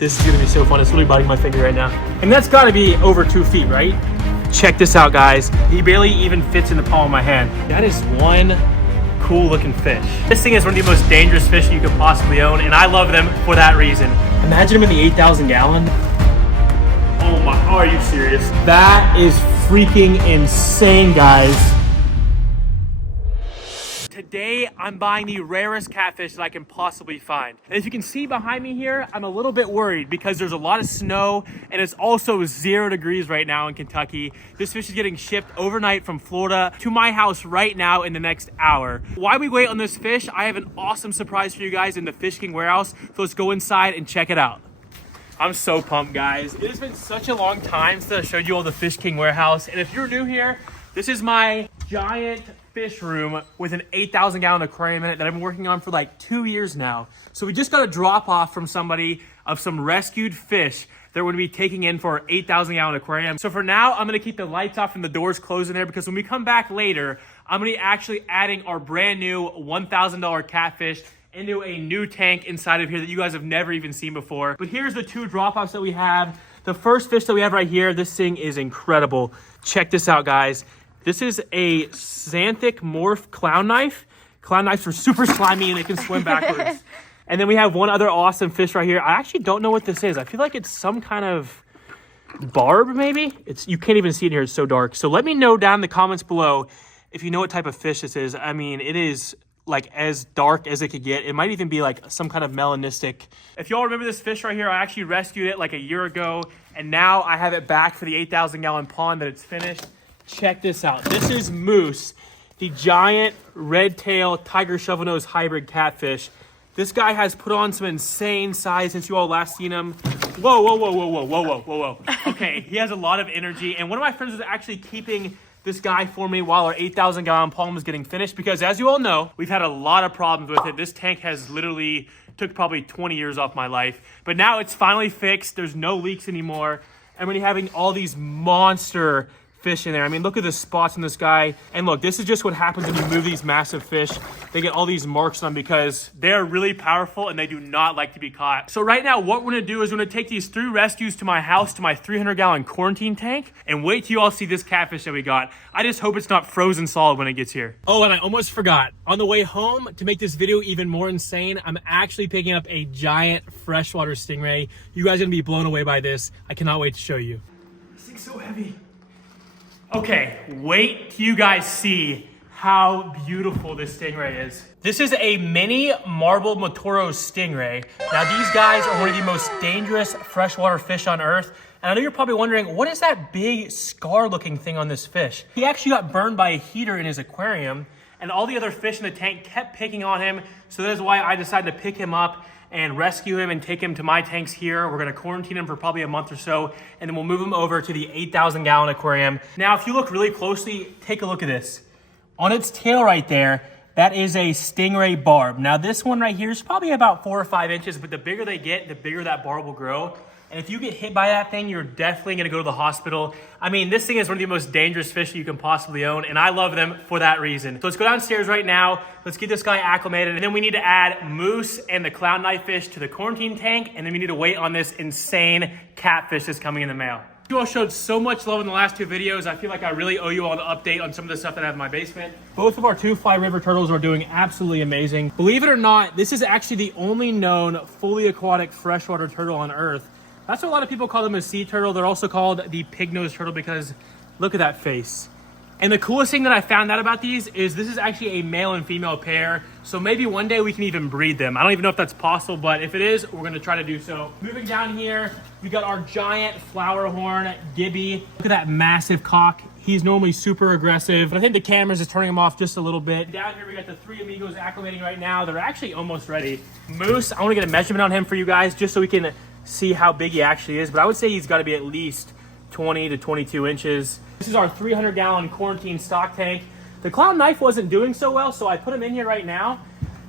This is gonna be so fun. It's really biting my finger right now. And that's gotta be over 2 feet, right? Check this out, guys. He barely even fits in the palm of my hand. That is one cool looking fish. This thing is one of the most dangerous fish you could possibly own, and I love them for that reason. Imagine him in the 8,000 gallon. Oh my, are you serious? That is freaking insane, guys. Today, I'm buying the rarest catfish that I can possibly find. And as you can see behind me here, I'm a little bit worried because there's a lot of snow and it's also 0 degrees right now in Kentucky. This fish is getting shipped overnight from Florida to my house right now in the next hour. While we wait on this fish, I have an awesome surprise for you guys in the FishKing warehouse. So let's go inside and check it out. I'm so pumped, guys. It has been such a long time since I showed you all the FishKing warehouse. And if you're new here, this is my giant fish room with an 8,000 gallon aquarium in it that I've been working on for like 2 years now. So we just got a drop off from somebody of some rescued fish that we're gonna be taking in for our 8,000 gallon aquarium. So for now, I'm gonna keep the lights off and the doors closed in there because when we come back later, I'm gonna be actually adding our brand new $1,000 catfish into a new tank inside of here that you guys have never even seen before. But here's the 2 drop-offs that we have. The first fish that we have right here, this thing is incredible. Check this out, guys. This is a xanthic morph clown knife. Clown knives are super slimy and they can swim backwards. And then we have one other awesome fish right here. I actually don't know what this is. I feel like it's some kind of barb, maybe? You can't even see it here, it's so dark. So let me know down in the comments below if you know what type of fish this is. I mean, it is like as dark as it could get. It might even be like some kind of melanistic. If y'all remember this fish right here, I actually rescued it like a year ago, and now I have it back for the 8,000 gallon pond that it's finished. Check this out. This is Moose, the giant red tail tiger shovel nose hybrid catfish. This guy has put on some insane size since you all last seen him. Whoa, whoa, whoa, whoa, whoa, whoa, whoa, whoa, whoa. Okay, he has a lot of energy, and one of my friends was actually keeping this guy for me while our 8,000 gallon pond was getting finished because as you all know, we've had a lot of problems with it. This tank has literally took probably 20 years off my life, but now it's finally fixed. There's no leaks anymore. And we're having all these monster fish in there. I mean, look at the spots on this guy. And look, this is just what happens when you move these massive fish. They get all these marks on them because they're really powerful and they do not like to be caught. So right now, what we're gonna do is we're gonna take these 3 rescues to my house, to my 300 gallon quarantine tank, and wait till you all see this catfish that we got. I just hope it's not frozen solid when it gets here. Oh, and I almost forgot. On the way home, to make this video even more insane, I'm actually picking up a giant freshwater stingray. You guys are gonna be blown away by this. I cannot wait to show you. This thing's so heavy. Okay, wait till you guys see how beautiful this stingray is. This is a mini marble Matoro stingray. Now these guys are one of the most dangerous freshwater fish on earth. And I know you're probably wondering, what is that big scar looking thing on this fish? He actually got burned by a heater in his aquarium and all the other fish in the tank kept picking on him. So that is why I decided to pick him up and rescue him and take him to my tanks here. We're gonna quarantine him for probably a month or so, and then we'll move him over to the 8,000 gallon aquarium. Now, if you look really closely, take a look at this. On its tail right there, that is a stingray barb. Now, this one right here is probably about 4 or 5 inches, but the bigger they get, the bigger that barb will grow. And if you get hit by that thing, you're definitely gonna go to the hospital. I mean, this thing is one of the most dangerous fish you can possibly own, and I love them for that reason. So let's go downstairs right now. Let's get this guy acclimated, and then we need to add Moose and the clown knife fish to the quarantine tank, and then we need to wait on this insane catfish that's coming in the mail. You all showed so much love in the last 2 videos. I feel like I really owe you all an update on some of the stuff that I have in my basement. Both of our 2 fly river turtles are doing absolutely amazing. Believe it or not, this is actually the only known fully aquatic freshwater turtle on Earth. That's why a lot of people call them a sea turtle. They're also called the pig-nosed turtle because look at that face. And the coolest thing that I found out about these is this is actually a male and female pair. So maybe one day we can even breed them. I don't even know if that's possible, but if it is, we're gonna try to do so. Moving down here, we got our giant flower horn Gibby. Look at that massive cock. He's normally super aggressive, but I think the camera's just turning him off just a little bit. Down here, we got the 3 amigos acclimating right now. They're actually almost ready. Moose, I wanna get a measurement on him for you guys just so we can see how big he actually is, but I would say he's gotta be at least 20 to 22 inches. This is our 300 gallon quarantine stock tank. The clown knife wasn't doing so well, so I put him in here right now.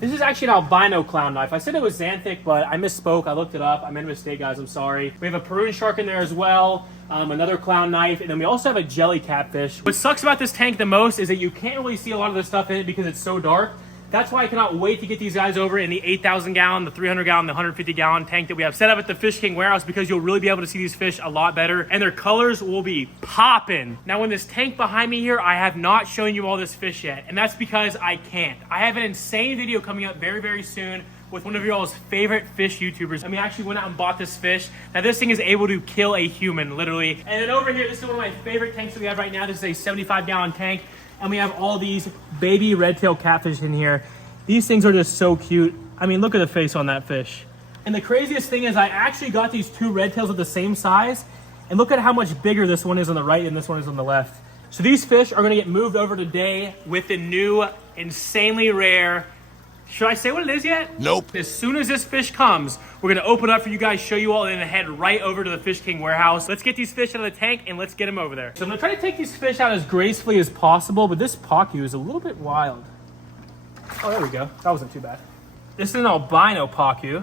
This is actually an albino clown knife. I said it was xanthic, but I misspoke. I looked it up. I made a mistake, guys. I'm sorry. We have a Peruvian shark in there as well, another clown knife, and then we also have a jelly catfish. What sucks about this tank the most is that you can't really see a lot of the stuff in it because it's so dark. That's why I cannot wait to get these guys over in the 8,000 gallon, the 300 gallon, the 150 gallon tank that we have set up at the FishKing warehouse, because you'll really be able to see these fish a lot better and their colors will be popping. Now in this tank behind me here, I have not shown you all this fish yet, and that's because I can't. I have an insane video coming up very, very soon with one of y'all's favorite fish YouTubers. And we actually went out and bought this fish. Now this thing is able to kill a human, literally. And then over here, this is one of my favorite tanks that we have right now. This is a 75 gallon tank. And we have all these baby red-tailed catfish in here. These things are just so cute. I mean, look at the face on that fish. And the craziest thing is I actually got these two red tails of the same size. And look at how much bigger this one is on the right and this one is on the left. So these fish are gonna get moved over today with the new insanely rare, should I say what it is yet? Nope. As soon as this fish comes, we're gonna open up for you guys, show you all, and then head right over to the FishKing warehouse. Let's get these fish out of the tank and let's get them over there. So I'm gonna try to take these fish out as gracefully as possible, but this pacu is a little bit wild. Oh, there we go. That wasn't too bad. This is an albino pacu,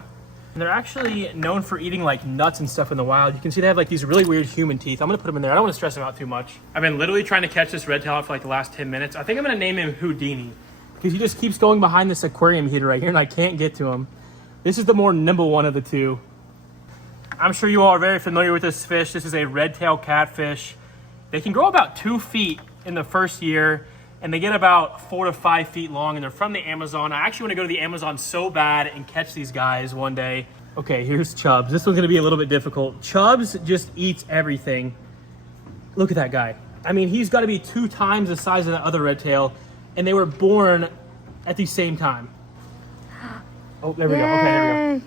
and they're actually known for eating like nuts and stuff in the wild. You can see they have like these really weird human teeth. I'm gonna put them in there. I don't wanna stress them out too much. I've been literally trying to catch this red tail out for like the last 10 minutes. I think I'm gonna name him Houdini, because he just keeps going behind this aquarium heater right here and I can't get to him. This is the more nimble one of the two. I'm sure you all are very familiar with this fish. This is a red-tailed catfish. They can grow about 2 feet in the first year, and they get about 4 to 5 feet long, and they're from the Amazon. I actually want to go to the Amazon so bad and catch these guys one day. Okay, here's Chubbs. This one's gonna be a little bit difficult. Chubbs just eats everything. Look at that guy. I mean, he's gotta be 2 times the size of the other red tail, and they were born at the same time. Oh, there we go. Okay, there we go.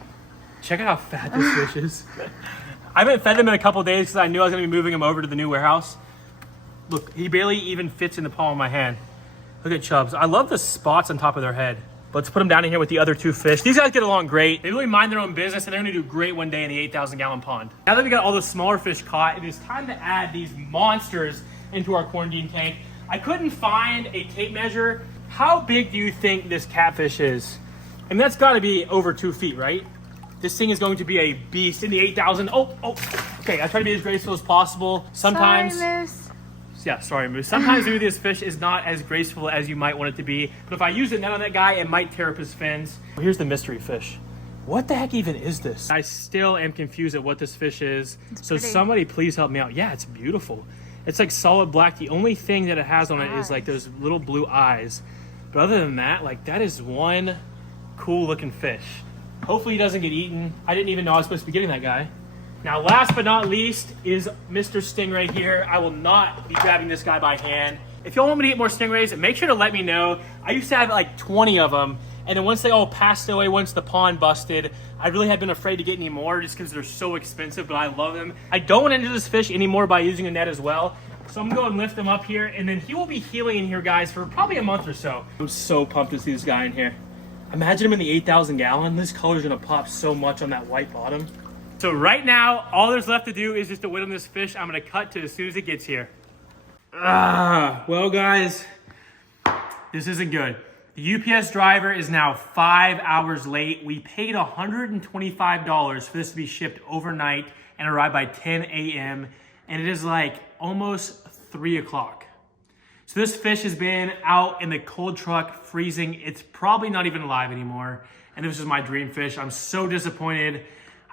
Check out how fat this fish is. I haven't fed him in a couple days because I knew I was gonna be moving him over to the new warehouse. Look, he barely even fits in the palm of my hand. Look at Chubbs. I love the spots on top of their head. Let's put them down in here with the other 2 fish. These guys get along great. They really mind their own business, and they're gonna do great one day in the 8,000 gallon pond. Now that we got all the smaller fish caught, it is time to add these monsters into our quarantine tank. I couldn't find a tape measure. How big do you think this catfish is? And that's gotta be over 2 feet, right? This thing is going to be a beast in the 8,000. Oh, okay, I try to be as graceful as possible. Sometimes, sorry, Moose. Yeah, sorry, Moose. Sometimes maybe this fish is not as graceful as you might want it to be, but if I use a net on that guy, it might tear up his fins. Here's the mystery fish. What the heck even is this? I still am confused at what this fish is. So somebody please help me out. Yeah, it's beautiful. It's like solid black. The only thing that it has on it is like those little blue eyes. But other than that, like that is one cool looking fish. Hopefully he doesn't get eaten. I didn't even know I was supposed to be getting that guy. Now, last but not least is Mr. Stingray here. I will not be grabbing this guy by hand. If y'all want me to get more stingrays, make sure to let me know. I used to have like 20 of them, and then once they all passed away, once the pond busted, I really had been afraid to get any more just because they're so expensive, but I love them. I don't want to injure this fish anymore by using a net as well. So I'm going to go and lift him up here, and then he will be healing in here, guys, for probably a month or so. I'm so pumped to see this guy in here. Imagine him in the 8,000 gallon. This color's gonna pop so much on that white bottom. So right now, all there's left to do is just to wait on this fish. I'm gonna cut to as soon as it gets here. Well guys, this isn't good. The UPS driver is now 5 hours late. We paid $125 for this to be shipped overnight and arrive by 10 a.m. And it is like almost 3 o'clock. So this fish has been out in the cold truck freezing. It's probably not even alive anymore. And this is my dream fish. I'm so disappointed.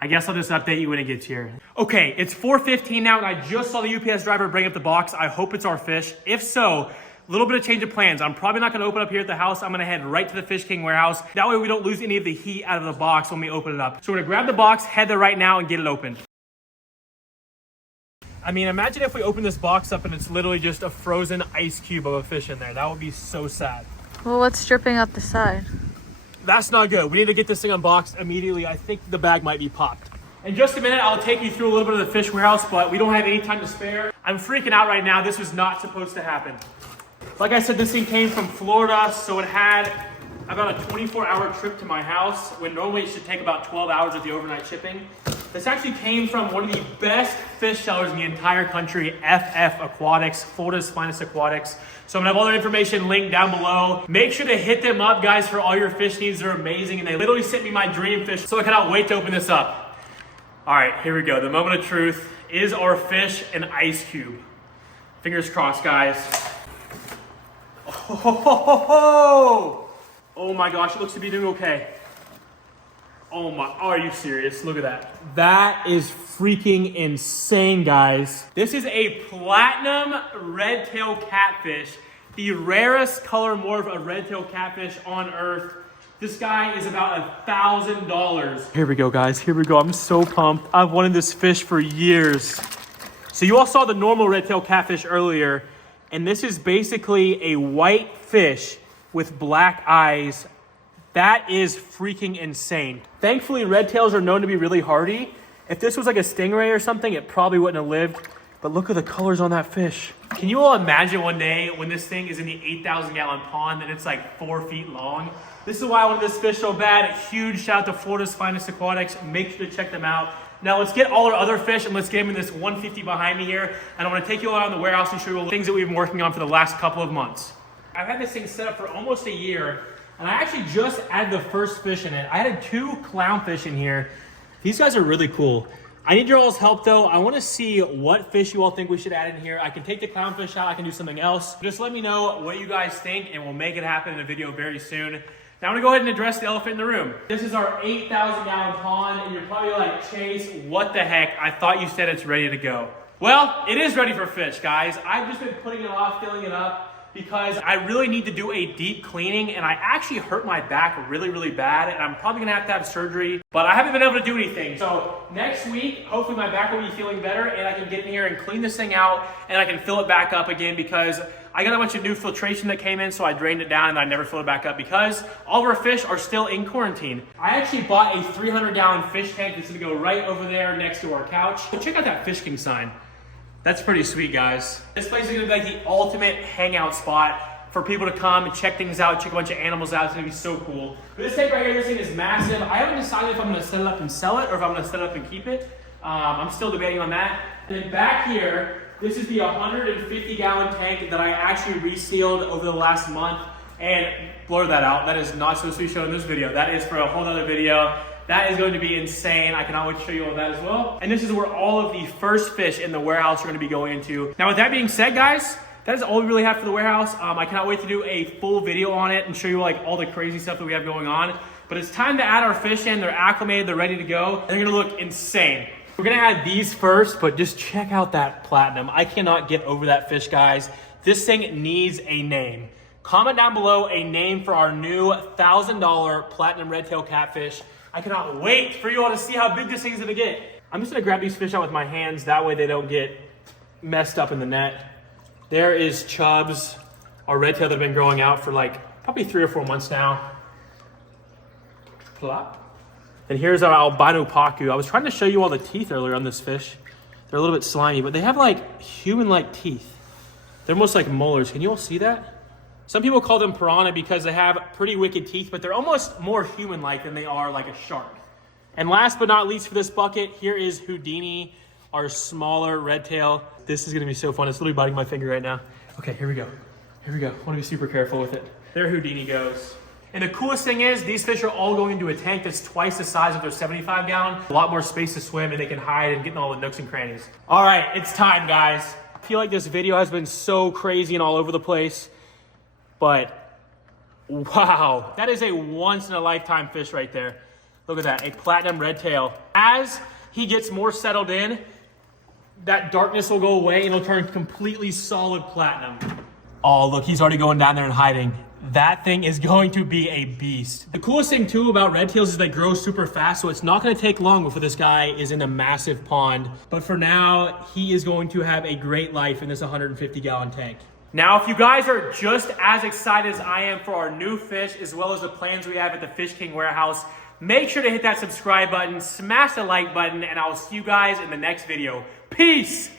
I guess I'll just update you when it gets here. Okay, it's 4:15 now and I just saw the UPS driver bring up the box. I hope it's our fish. If so, a little bit of change of plans. I'm probably not gonna open up here at the house. I'm gonna head right to the FishKing warehouse. That way we don't lose any of the heat out of the box when we open it up. So we're gonna grab the box, head there right now and get it open. I mean, imagine if we open this box up and it's literally just a frozen ice cube of a fish in there. That would be so sad. Well, what's dripping out the side? That's not good. We need to get this thing unboxed immediately. I think the bag might be popped. In just a minute, I'll take you through a little bit of the fish warehouse, but we don't have any time to spare. I'm freaking out right now. This was not supposed to happen. Like I said, this thing came from Florida, so it had about a 24-hour trip to my house, when normally it should take about 12 hours with the overnight shipping. This actually came from one of the best fish sellers in the entire country, FF Aquatics, Florida's finest aquatics. So I'm gonna have all their information linked down below. Make sure to hit them up, guys, for all your fish needs. They're amazing, and they literally sent me my dream fish, so I cannot wait to open this up. All right, here we go. The moment of truth is our fish, an ice cube. Fingers crossed, guys. Oh, Oh my gosh, it looks to be doing okay. Oh my, are you serious? Look at that. That is freaking insane, guys. This is a platinum red-tail catfish, the rarest color morph of red-tailed catfish on Earth. This guy is about $1,000. Here we go, guys. Here we go. I'm so pumped. I've wanted this fish for years. So you all saw the normal red-tailed catfish earlier, and this is basically a white fish with black eyes. That is freaking insane. Thankfully, red tails are known to be really hardy. If this was like a stingray or something, it probably wouldn't have lived. But look at the colors on that fish. Can you all imagine one day when this thing is in the 8,000 gallon pond and it's like 4 feet long? This is why I wanted this fish so bad. Huge shout out to Florida's finest aquatics. Make sure to check them out. Now let's get all our other fish and let's get them in this 150 behind me here. And I want to take you all around the warehouse and show you all the things that we've been working on for the last couple of months. I've had this thing set up for almost a year. And I actually just added the first fish in it. I added 2 clownfish in here. These guys are really cool. I need your all's help though. I want to see what fish you all think we should add in here. I can take the clownfish out. I can do something else. Just let me know what you guys think and we'll make it happen in a video very soon. Now I'm gonna go ahead and address the elephant in the room. This is our 8,000 gallon pond and you're probably like, Chase, what the heck? I thought you said it's ready to go. Well, it is ready for fish, guys. I've just been putting it off, filling it up, because I really need to do a deep cleaning and I actually hurt my back really, really bad and I'm probably gonna have to have surgery, but I haven't been able to do anything. So next week, hopefully my back will be feeling better and I can get in here and clean this thing out and I can fill it back up again because I got a bunch of new filtration that came in, so I drained it down and I never filled it back up because all of our fish are still in quarantine. I actually bought a 300 gallon fish tank that's gonna go right over there next to our couch. So check out that FishKing sign. That's pretty sweet, guys. This place is gonna be like the ultimate hangout spot for people to come and check things out, check a bunch of animals out. It's gonna be so cool. But this tank right here, this thing is massive. I haven't decided if I'm gonna set it up and sell it or if I'm gonna set it up and keep it. I'm still debating on that. Then back here, this is the 150 gallon tank that I actually resealed over the last month. And blur that out. That is not supposed to be shown in this video. That is for a whole other video. That is going to be insane. I cannot wait to show you all that as well. And this is where all of the first fish in the warehouse are going to be going into. Now with that being said, guys, that is all we really have for the warehouse. I cannot wait to do a full video on it and show you like all the crazy stuff that we have going on. But it's time to add our fish in. They're acclimated, they're ready to go. And they're gonna look insane. We're gonna add these first, but just check out that platinum. I cannot get over that fish, guys. This thing needs a name. Comment down below a name for our new $1,000 platinum red-tailed catfish. I cannot wait for you all to see how big this thing is gonna get. I'm just gonna grab these fish out with my hands. That way they don't get messed up in the net. There is Chubbs, our red tail that have been growing out for like probably 3 or 4 months now. Plop. And here's our albino pacu. I was trying to show you all the teeth earlier on this fish. They're a little bit slimy, but they have like human-like teeth. They're almost like molars. Can you all see that? Some people call them piranha because they have pretty wicked teeth, but they're almost more human-like than they are like a shark. And last but not least for this bucket, here is Houdini, our smaller red tail. This is gonna be so fun. It's literally biting my finger right now. Okay, here we go. Here we go. I wanna be super careful with it. There Houdini goes. And the coolest thing is these fish are all going into a tank that's twice the size of their 75 gallon. A lot more space to swim and they can hide and get in all the nooks and crannies. All right, it's time, guys. I feel like this video has been so crazy and all over the place. But wow, that is a once in a lifetime fish right there. Look at that, a platinum red tail. As he gets more settled in, that darkness will go away and it'll turn completely solid platinum. Oh, look, he's already going down there and hiding. That thing is going to be a beast. The coolest thing too about red tails is they grow super fast, so it's not gonna take long before this guy is in a massive pond. But for now, he is going to have a great life in this 150 gallon tank. Now, if you guys are just as excited as I am for our new fish, as well as the plans we have at the FishKing warehouse, make sure to hit that subscribe button, smash the like button, and I'll see you guys in the next video. Peace!